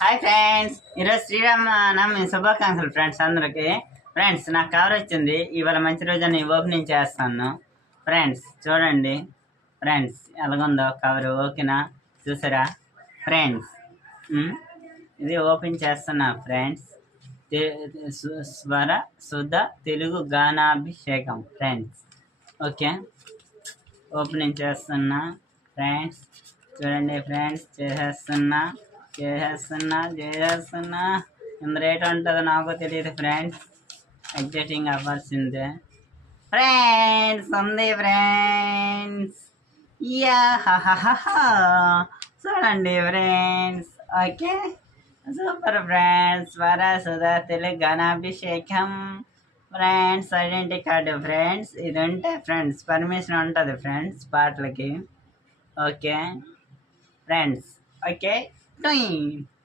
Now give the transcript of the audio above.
Hi friends, ఈరోజు శ్రీరామనవమి శుభాకాంక్షలు friends అందరికి. ఫ్రెండ్స్, నాకు కవర్ వచ్చింది. ఇవాళ మంచి రోజుని ఓపెనింగ్ చేస్తాను. ఫ్రెండ్స్ చూడండి. ఫ్రెండ్స్ ఎలాగుందో కవర్, ఓకేనా? చూసారా ఫ్రెండ్స్? ఇది ఓపెన్ చేస్తున్నా ఫ్రెండ్స్. స్వర శుద్ధ తెలుగు గానాభిషేకం ఫ్రెండ్స్. ఓకే, ఓపెనింగ్ చేస్తున్నా ఫ్రెండ్స్. చూడండి ఫ్రెండ్స్, చేసేస్తున్నా. ఇంత రేట్ ఉంటుందో నాకు తెలియదు ఫ్రెండ్స్. ఎగ్జైటింగ్ అవ్వాల్సిందే ఫ్రెండ్స్. ఉంది ఫ్రెండ్స్. యా చూడండి ఫ్రెండ్స్. Okay, super friends. వరసుధ తెలుగు గణాభిషేకం ఫ్రెండ్స్. Identity card friends. ఇది ఉంటే ఫ్రెండ్స్ పర్మిషన్ ఉంటుంది ఫ్రెండ్స్ పాటలకి. Okay friends. ఓకే,